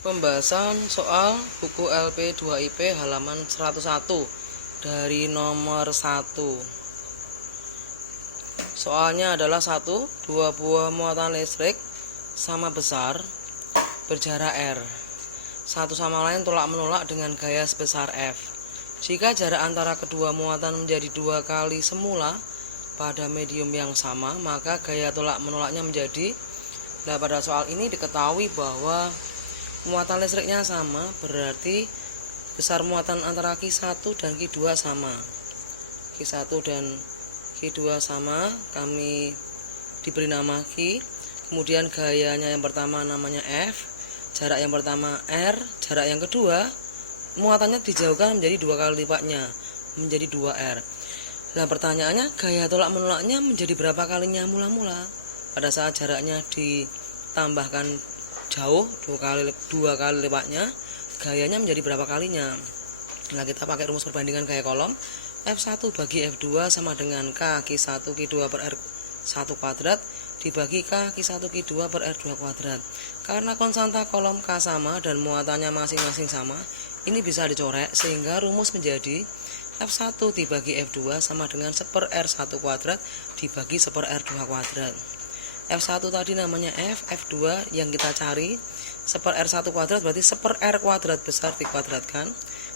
Pembahasan soal buku LP 2IP halaman 101 dari nomor 1. Soalnya adalah 1. Dua buah muatan listrik sama besar berjarak R. Satu sama lain tolak menolak dengan gaya sebesar F. Jika jarak antara kedua muatan menjadi 2 kali semula pada medium yang sama, maka gaya tolak menolaknya menjadi. Nah, pada soal ini diketahui bahwa muatan listriknya sama, berarti besar muatan antara Q1 dan Q2 sama. Q1 dan Q2 sama, kami diberi nama Q. Kemudian gayanya yang pertama namanya F, jarak yang pertama R, jarak yang kedua muatannya dijauhkan menjadi 2 kali lipatnya, menjadi 2R. Nah, pertanyaannya, gaya tolak menolaknya menjadi berapa kalinya mula-mula? Pada saat jaraknya ditambahkan jauh 2 kali lipatnya, gayanya menjadi berapa kalinya? Nah, kita pakai rumus perbandingan gaya kolom. F1 bagi F2 sama dengan K Q1 Q2 per R1 kuadrat dibagi K Q1 Q2 per R2 kuadrat. Karena konstanta kolom K sama dan muatannya masing-masing sama, ini bisa dicorek sehingga rumus menjadi F1 dibagi F2 sama dengan 1 per R1 kuadrat dibagi 1 per R2 kuadrat. F1 tadi namanya F, F2 yang kita cari 1 per R1 kuadrat berarti 1 per R kuadrat besar dikuadratkan.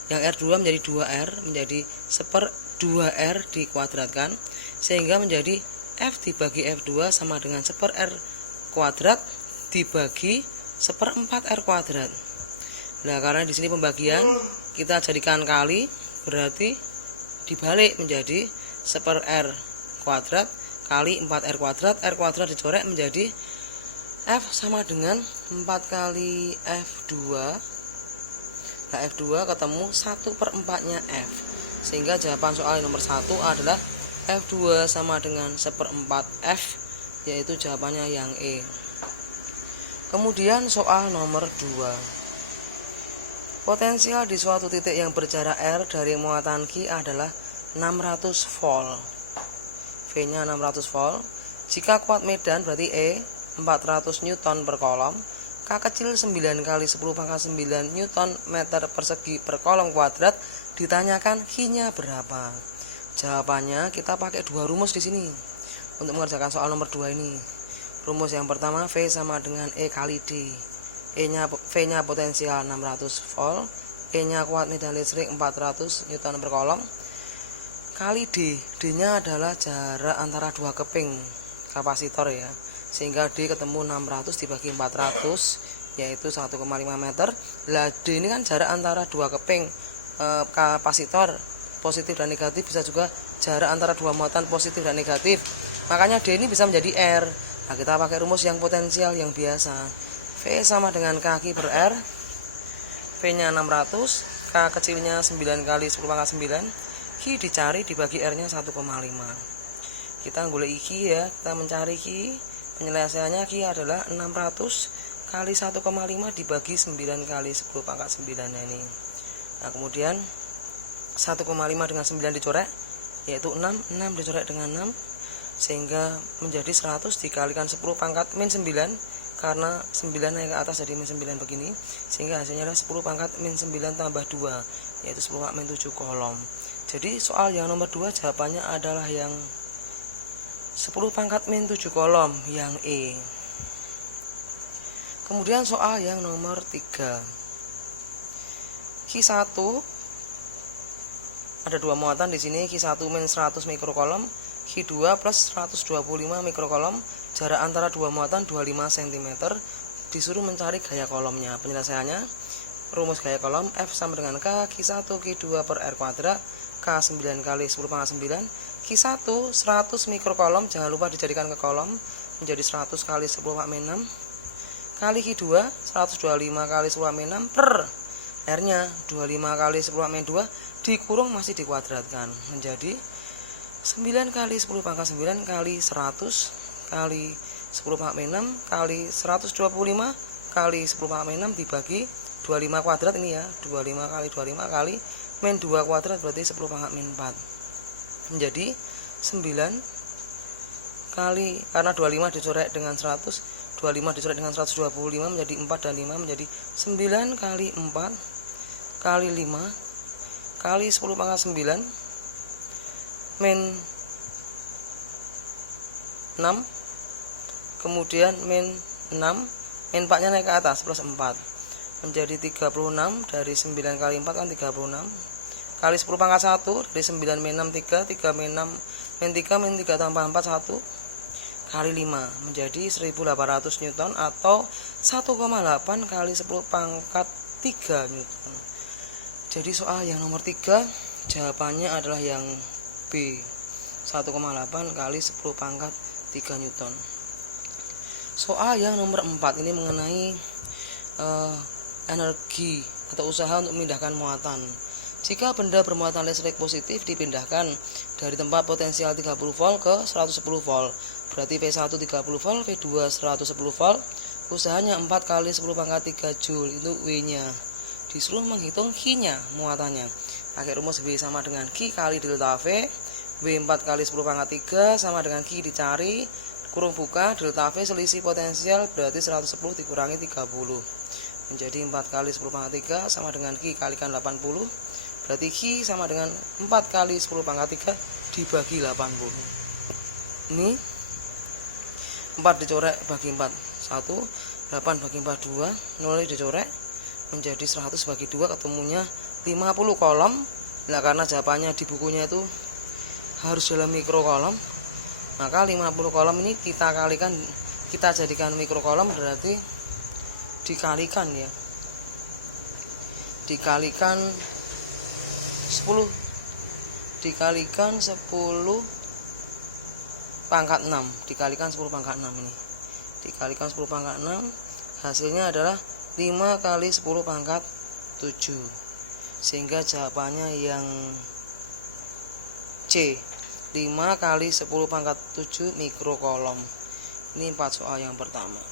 Yang R2 menjadi 2R, menjadi 1 per 2R dikuadratkan, sehingga menjadi F dibagi F2 sama dengan 1 per R kuadrat dibagi 1 per 4R kuadrat. Nah, karena di sini pembagian kita jadikan kali, berarti dibalik menjadi 1 per R kuadrat kali 4R kuadrat. R kuadrat dicoret menjadi F sama dengan 4 kali F2. Nah, F2 ketemu 1 per 4-nya F, sehingga jawaban soal nomor 1 adalah F2 sama dengan 1 per 4 F, yaitu jawabannya yang E. Kemudian soal nomor 2. Potensial di suatu titik yang berjarak R dari muatan Q adalah 600 volt. V-nya 600 volt. Jika kuat medan berarti E 400 Newton per kolom, K kecil 9 kali 10 pangkat 9 Newton meter persegi per kolom kuadrat, ditanyakan Q-nya berapa. Jawabannya kita pakai dua rumus di sini untuk mengerjakan soal nomor 2 ini. Rumus yang pertama, V sama dengan E kali D. V-nya potensial 600 volt, E-nya kuat medan listrik 400 Newton per kolom, kali D. D-nya adalah jarak antara dua keping kapasitor ya, sehingga D ketemu 600 dibagi 400, yaitu 1,5 meter. Lah, D ini kan jarak antara dua keping kapasitor, positif dan negatif, bisa juga jarak antara dua muatan positif dan negatif. Makanya D ini bisa menjadi R. Nah, kita pakai rumus yang potensial yang biasa. V sama dengan K per R. V-nya 600, K kecilnya 9 kali 10 pangkat 9. Q dicari dibagi R-nya 1,5. Kita golek Q ya, kita mencari Q. Penyelesaiannya Q adalah 600 kali 1,5 dibagi 9 kali 10 pangkat 9 ini. Nah, kemudian 1,5 dengan 9 dicoret, yaitu 6 dicoret dengan 6, sehingga menjadi 100 dikalikan 10 pangkat min 9, karena 9 naik ke atas jadi min 9 begini, sehingga hasilnya adalah 10 pangkat min 9 tambah 2, yaitu 10 pangkat min 7 kolom. Jadi soal yang nomor 2 jawabannya adalah yang 10 pangkat min 7 kolom, yang E. Kemudian soal yang nomor 3. Q1 ada dua muatan di sini, Q1 min 100 mikrokolom, Q2 plus 125 mikrokolom, jarak antara dua muatan 25 cm. Disuruh mencari gaya kolomnya. Penyelesaiannya, rumus gaya kolom F sama dengan K Q1 Q2 per R kuadrat, K 9 kali 10 pangkat 9, Q1 100 mikrokolom, jangan lupa dijadikan ke kolom, menjadi 100 kali 10 pangkat min 6, kali Q2 125 kali 10 pangkat min 6 per R-nya 25 kali 10 pangkat min 2 dikurung masih dikuadratkan, menjadi 9 kali 10 pangkat 9 kali 100 kali 10 pangkat min 6 kali 125 kali 10 pangkat min 6 dibagi 25 kuadrat ini ya, 25 kali 25 kali min 2 kuadrat berarti 10 pangkat min 4, menjadi 9 kali, karena 25 dicoret dengan 100, 25 dicoret dengan 125 menjadi 4 dan 5 menjadi 9 kali 4 kali 5 kali 10 pangkat 9 min 6, kemudian min 6, min 4 nya naik ke atas plus 4 menjadi 36 dari 9 kali 4 kan 36 kali 10 pangkat 1 dari 9 min 6 3, 3 min 6 min 3 min 3 tambah 4 1 kali 5 menjadi 1800 Newton atau 1,8 kali 10 pangkat 3 Newton. Jadi soal yang nomor 3 jawabannya adalah yang B, 1,8 kali 10 pangkat 3 Newton. Soal yang nomor 4 ini mengenai energi atau usaha untuk memindahkan muatan. Jika benda bermuatan listrik positif dipindahkan dari tempat potensial 30 volt ke 110 volt, berarti P1 30 volt, P2 110 volt, usahanya 4 kali 10 pangkat 3 Joule, itu W-nya. Disuruh menghitung Q-nya, muatannya. Pakai rumus W sama dengan Q kali delta V, W 4 kali 10 pangkat 3 sama dengan Q dicari, kurung buka, delta V selisih potensial berarti 110 dikurangi 30. Menjadi 4 kali 10 pangkat 3 sama dengan Q kalikan 80, berarti Q sama dengan 4 kali 10 pangkat 3 dibagi 80. Ini 4 dicorek bagi 4 1, 8 bagi 4 2, 0 dicorek menjadi 100 bagi 2, ketemunya 50 kolom. Nah, karena jawabannya di bukunya itu harus dalam mikrokolom, maka 50 kolom ini kita kalikan, kita jadikan mikrokolom, berarti dikalikan ya, dikalikan 10 dikalikan 10 pangkat 6, dikalikan 10 pangkat 6 ini, dikalikan 10 pangkat 6, hasilnya adalah 5 kali 10 pangkat 7, sehingga jawabannya yang C, 5 kali 10 pangkat 7 mikrokolom. Ini 4 soal yang pertama.